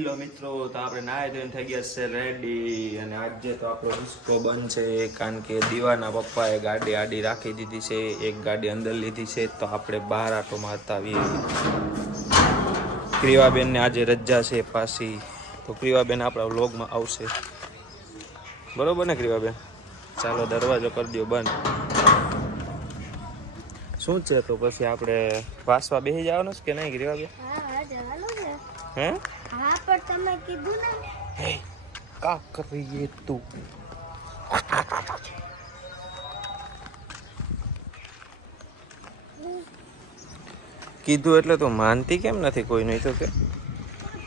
Hello મિત્રો, તો આપણે નાહી ધોઈને થઈ ગયા છે રેડી. અને આજે તો આપણો ડિસ્કો બંધ છે કારણ કે દીવાના પપ્પાએ ગાડી આડી રાખી દીધી છે, એક ગાડી અંદર લીધી છે. તો આપણે બહાર આટો મારતા આવીએ. ક્રિવાબેનને આજે રજા છે પાછી, તો ક્રિવાબેન આપણા વ્લોગમાં આવશે. બરોબર ને ક્રિવાબેન? ચાલો દરવાજો કરી દો બંધ. શું છે તો પછી આપણે વાસવા બેસી જવાનું છે કે નહીં ક્રિવાબેન? હે? હા પણ તમે કીધું ને. હે કા કરીએ તું? કીધું એટલે તો માનતી કેમ નથી કોઈ નહીં તો કે?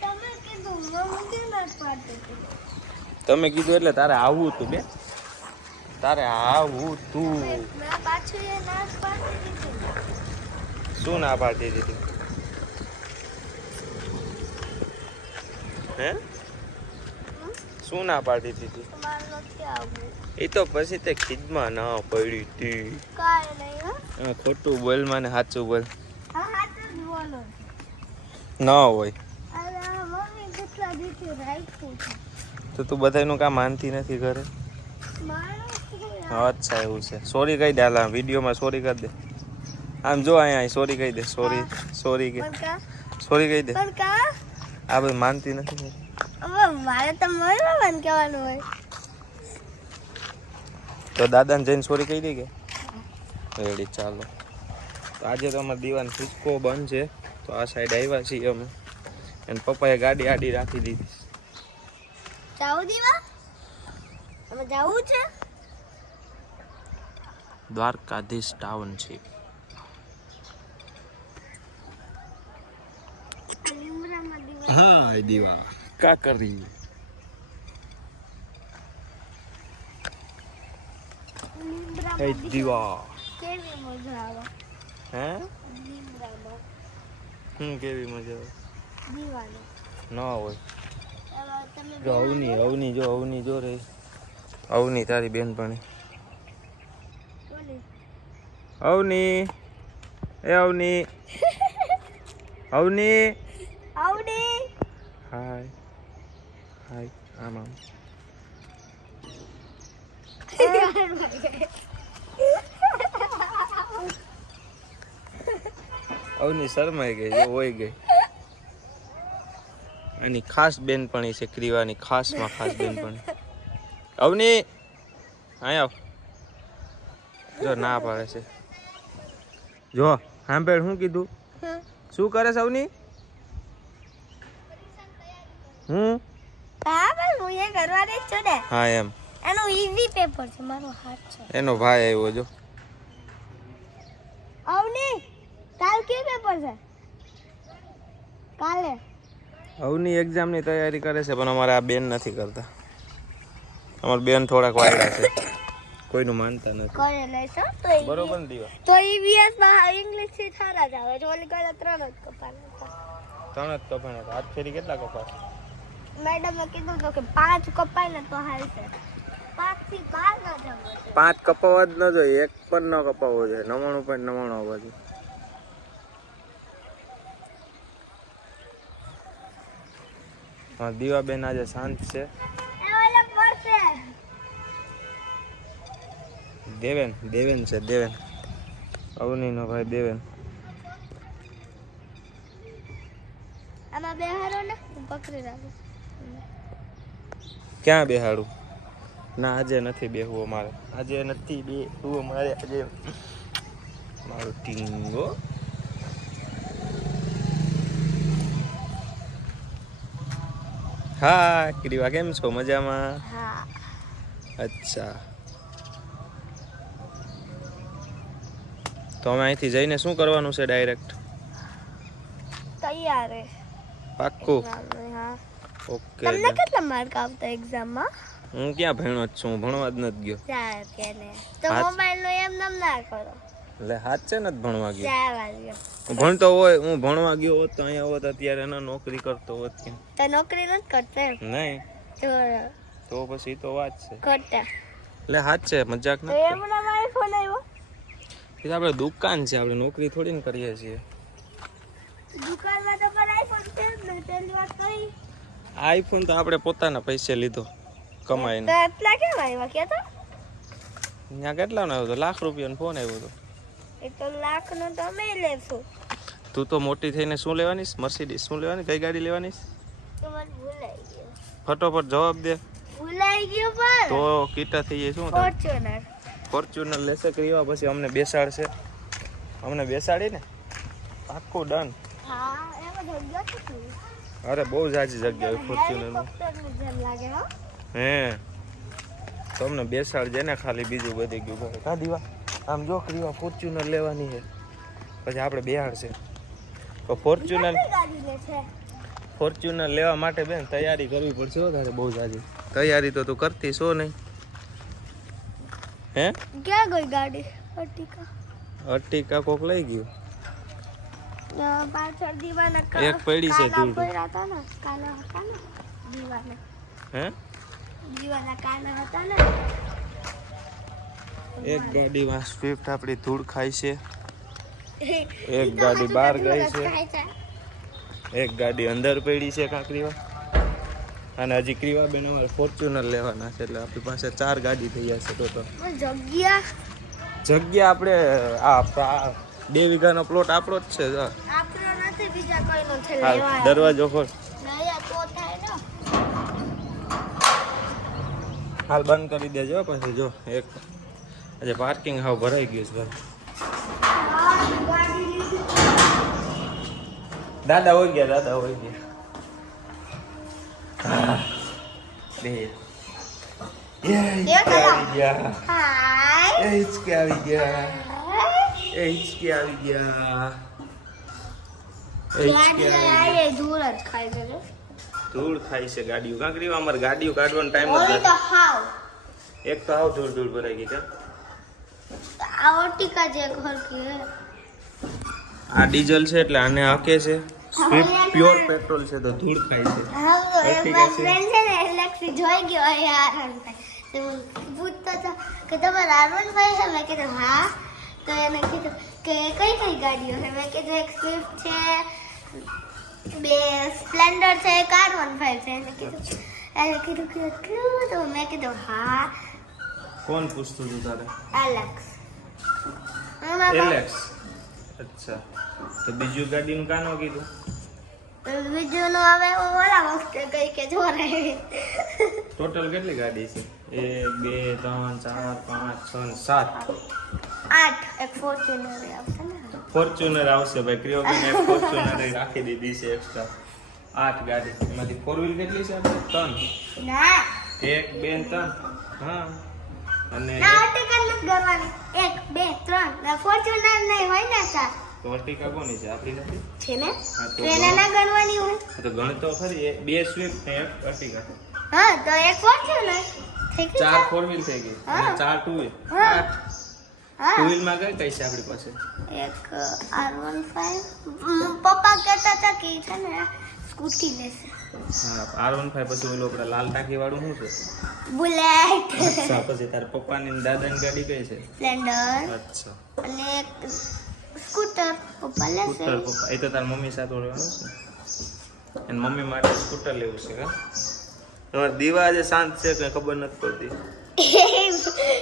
તમે કીધું હું કેમ ના પાડતી? તમે કીધું એટલે તારે આવવું તું બે, તારે આવવું તું. મેં પાછું એ ના પાડી દીધી. શું ના પાડી દીધી? હે શું ના પાડી દીધી? તમારે નથી આવવું. એ તો પછી તે ખીજમાં ના પડી હતી. કાંઈ નહીં હો. હા, ખોટું બોલ મને સાચું બોલ. હા સાચું જ બોલો. ના હોય અરે મમ્મી કેટલા દીથી રાખ્યું છે. તો તું બધાનું કામ માનતી નથી ઘરે? માણસ શું અચ્છા એવું છે. સોરી કહી દે, હાલ વિડીયોમાં સોરી કરી દે. આમ જો અહીંયા સોરી કહી દે. સોરી સોરી કે પણ કા સોરી કહી દે. પણ કા આ બધું માનતી નથી. હવે મારે તો મમ્મી કહેવાનું હોય. તો દાદાને જઈને સોરી કહી દે કે રેડી. ચાલો, તો આજે તો અમારે દીવાનો ડિસ્કો બંધ છે, તો આ સાઈડ આવ્યા છીએ અમે. અને પપ્પાએ ગાડી આડી રાખી દીધી. જાવું દીવા? અમે જાવું છે? દ્વારકાધીશ ટાઉનશીપ. લીમડામાં દીવા. હા દીવા કા કરી. લીમડામાં દીવા કેવી મજા આવે. હે લીમડામાં કેવી મજા આવે? દીવાનો. ના હોય. એમાં તમે જો અવની અવની જો અવની જો રે અવની તારી બેનપણી બોલી. અવની એ અવની અવની આવડી. હાય હાય આમ આમ. અવની શરમાઈ ગઈ, જો હોય ગઈ. એની ખાસ બેનપણી છે ક્રિવાની, ખાસમાં ખાસ બેનપણી. અવની આવ. જો ના પાડે છે. જો સાંભળ શું કીધું? શું કરે છે અવની? હા પણ હું એ કરવાની જ છું ને. હા એમ. એનું ઈઝી પેપર છે, મારો હાથ છે. એનો ભાઈ આવ્યો જો. આવની કાલ કે પેપર છે? કાલે. અવની એક્ઝામની તૈયારી કરે છે, પણ અમારે આ બેન નથી કરતા. અમારા બેન થોડાક વાયડા છે, કોઈનું માનતા નથી. કરે લેશો તો બરોબર ને દીવા? તો ઈવીએસ માં ઇંગ્લિશ થી સારા જ આવે. જો ઓલી કાલે 3 જ કપાના હતા. 3 જ કપાણા હતા. આજ ફેરી કેટલા કપા? મેડમે કીધું તો કે 5 કપાય ને તો હાલશે. 5 થી 12 ના જવું છે. 5 કપાવવા જ ન જોઈએ, એક પણ ન કપાવવો જોઈએ. 99.99 આવવા જોઈએ. હા, દીવાબેન આજે શાંત છે. એ ઓલે પડશે. દેવેન દેવેન છે, દેવેન. અવનીનો ભાઈ દેવેન. આમાં બેહારો ને હું પકડી રાખું. ક્યાં બેહાડું? ના આજે નથી બેહવું અમારે. આજે નથી બેહવું અમારે. આજે મારું ટીંગો. હા ક્રિવા, કેમ છો? મજામાં? હા. અચ્છા, તો અમે અહીંથી જઈને શું કરવાનું છે ડાયરેક્ટ? તૈયાર હે. પાક્કું? હા. ઓકે. તમને કેટલા માર્ક આવતા એક્ઝામ માં? હું ક્યાં ભણ્યો જ છું, હું ભણવા જ નથી ગયો. ચાર કે ને તો હાચ. મોબાઈલ નો એમ નામ ના કરો. એટલે હાચે નથી ભણવા ગયો. ચાર વાગ્યો હું ભણતો હોય, હું ભણવા ગયો હોત તો અહીંયા હોત અત્યારે, એનો નોકરી કરતો હોત. ક્યાં? તો નોકરી નથી કરતા એમ? નહીં તો તો પછી તો વાત છે. કરતા એટલે હાચે મજાક તો નથી. એમના મારો ફોન આવ્યો. એ તો આપણે દુકાન છે, આપણે નોકરી થોડી ને કરીએ છીએ. દુકાનમાં તો પણ આઈફોન છે જ ને, તેની વાત કરી. આઈફોન તો આપણે પોતાના પૈસે લીધો કમાઈને. તો એટલા કેમ આવ્યા કે તો ત્યાં કેટલાનો આવ્યો હતો? લાખ રૂપિયાનો ફોન આવ્યો હતો. એ તો લાખનો તો અમે લેશું. તું તો મોટી થઈને શું લેવાની? મર્સિડીઝ શું લેવાની? કઈ ગાડી લેવાની? તો મને ભૂલાઈ ગયું. ફટોફટ જવાબ દે. ભૂલાઈ ગયું પણ તો કીટા થઈ જાય શું થાય? ફોર્ચ્યુનર. ફોર્ચ્યુનર લેશે ક્રિયા, પછી અમને બેસાડશે. અમને બેસાડી ને આખું ડન. હા એમાં જગ્યા કેટલી? અરે બહુ જાજી જગ્યા હોય ફોર્ચ્યુનરમાં. હેલિકોપ્ટરની જેમ લાગે હો. હે તમને બેસાડજે ને, ખાલી બીજું બધી ગયું ઘરે. કા દીવા આમ જો ક્રિયા ફોર્ચ્યુનર લેવાની છે, પછી આપણે બેહાડશે. તો ફોર્ચ્યુનર કેટલી ગાડી લે છે? ફોર્ચ્યુનર લેવા માટે બેન તૈયારી કરવી પડશે હો તારે, બહુ જાજી તૈયારી તો તું કરતી છો નહીં. હે ક્યાં ગઈ ગાડી? અર્ટિકા. અર્ટિકા કોક લઈ ગયું. પાછળ દીવાના એક પડી છે કાના ધૂળ. પડ્યા હતા ને, કાના હતા ને દીવાના. હે દીવાના કાના હતા ને. એક ગાડીમાં સ્વિફ્ટ આપણી ધૂળ ખાય છે, ઈ એક તો ગાડી હજુ બહાર તો ગઈ ધૂળ જ છે, ખાય છે. એક ગાડી અંદર પડી છે કાંકરીવા. અને હજી ક્રીવા બેન અમારે ફોર્ચ્યુનર લેવાના છે, એટલે આપણી પાસે 4 ગાડી થઈ જશે ટોટલ. જગ્યા જગ્યા આપણે આ 2 વીઘાનો પ્લોટ આપણો જ છે. જો આપણો નથી, બીજા કોઈનો છે હાલ લેવા. દરવાજો ખોલ. નયા તો થાય ને. હાલ બંધ કરી દેજો પછી. જો એક આજે પાર્કિંગ હાવ ભરાઈ ગયું છે ભાઈ. ગાડી લીધી. દાદા હોય ગયા, દાદા હોય ગયા. બે આવી ગયા, હાય. એ હિચકે આવી ગયા, એ હિચકે આવી ગયા, એ હિચકે ગાડી આવી ગયા. આયે ધૂળ જ ખાય છે જો. ધૂળ ખાઈ છે ગાડીઓ. કાંકરી અમારે ગાડીઓ કાઢવાનો ટાઈમ જ ઓલી તો નથી. હાવ એક તો હાવ ધૂળ ધૂળ ભરાઈ ગઈ. કા આ ઓર્ટિકા જે ઘર કે આ ડીઝલ છે એટલે આને હકે છે. સ્વિફ્ટ પ્યોર પેટ્રોલ છે તો ધૂળ ખાય છે. હા Ertiga મારા ફ્રેન્ડ છે ને એલેક્સી જોઈ ગયો યાર તો પૂછતો હતો કે તમારા R15 છે? મેં કીધું હા. તો એને કીધું કે કઈ કઈ ગાડીઓ છે? મેં કીધું એક સ્વિફ્ટ છે, 2 સ્પ્લેન્ડર છે, એક R15 છે. એને કીધું કે એટલું? તો મેં કીધું હા. કોણ પૂછતું હતું તારે? એલેક્સ. એલેક્સ. અચ્છા, તો બીજું ગાડીનું કાનો કીધું? બીજું નું હવે હું ઓલા વખતે ગઈ કે જોરાય. ટોટલ કેટલી ગાડી છે? 1 2 3 4 5 6 7 8 એક ફોર્ચ્યુનર આવશે ને. ફોર્ચ્યુનર આવશે ભાઈ. ક્રિયોબેન એક ફોર્ચ્યુનર રાખી દીધી છે એક્સ્ટ્રા. 8 ગાડી. એમાંથી 4 વ્હીલ કેટલી છે આપણે? 3. ના 1 2 3. હા અને ના ઓર્ટિકા નથી ગણવાની. 1 2 3 ફોર્ચ્યુનર નહીં હોય ને સર અર્ટિકા કોની છે? આપણી નથી. છે ને. હા, તો ટ્રેન ના ગણવાની હોય. તો ગણતો ખરી. 2 સ્વિફ્ટ ને 1 અર્ટિકા. હા તો એક ફોર્ચ્યુનર થઈ ગયું. 4 4 વ્હીલ થઈ ગઈ અને 4 2 વ્હીલ. હા. 8 હા 2 વ્હીલ માં કઈ કઈ છે આપણી પાસે? એક R15 પપ્પા કહેતા હતા કે છે ને સ્કૂટી લેશે. હા R15 પછી ઓલો આપણે લાલ ટાંકી વાળું શું છે? બુલેટ. અચ્છા, પછી તાર પપ્પાની ને દાદાની ગાડી કઈ છે? સ્પ્લેન્ડર અચ્છા, અને એક સ્કૂટર પપ્પા લેશે. સ્કૂટર પપ્પા. એ તો તાર મમ્મી સાથે રહેવાનું છે. અને મમ્મી માટે સ્કૂટર લેવું છે. કા તમારે દીવા આજે શાંત છે કે ખબર નથી પડતી?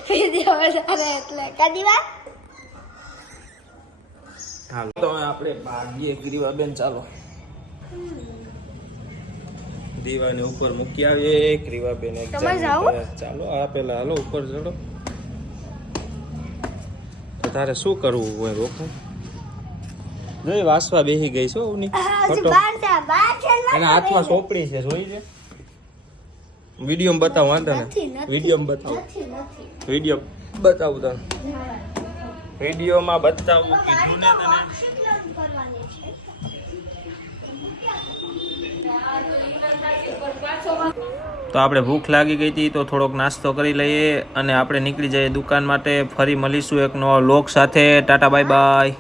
વિડિયો વધારે એટલે કદી વાર હાલો તો હવે આપણે ભાગીએ ગ્રીવા બેન. ચાલો દીવાને ઉપર મૂકી આવીએ. ગ્રીવા બેન તમે જાઓ? ચાલો આ પેલા હાલો ઉપર ચડો. તો તારે શું કરવું હોય? રોકો જોઈ વાસવા બેસી ગઈ છો ઉની ફોટો. બહાર છે એના હાથમાં સોપડી છે, જોઈ લે. વિડીયો બતાવ, વાંધો નથી, ને નથી. વિડીયો બતાવ, નથી વિડીયો બતાવું તને. વિડીયોમાં બતાવું કીધું ને તને. તો આપણે ભૂખ લાગી ગઈ હતી તો થોડોક નાસ્તો કરી લઈએ અને આપણે નીકળી જઈએ દુકાન માટે. ફરી મળીશું એક નવો લોક સાથે. Tata bye bye.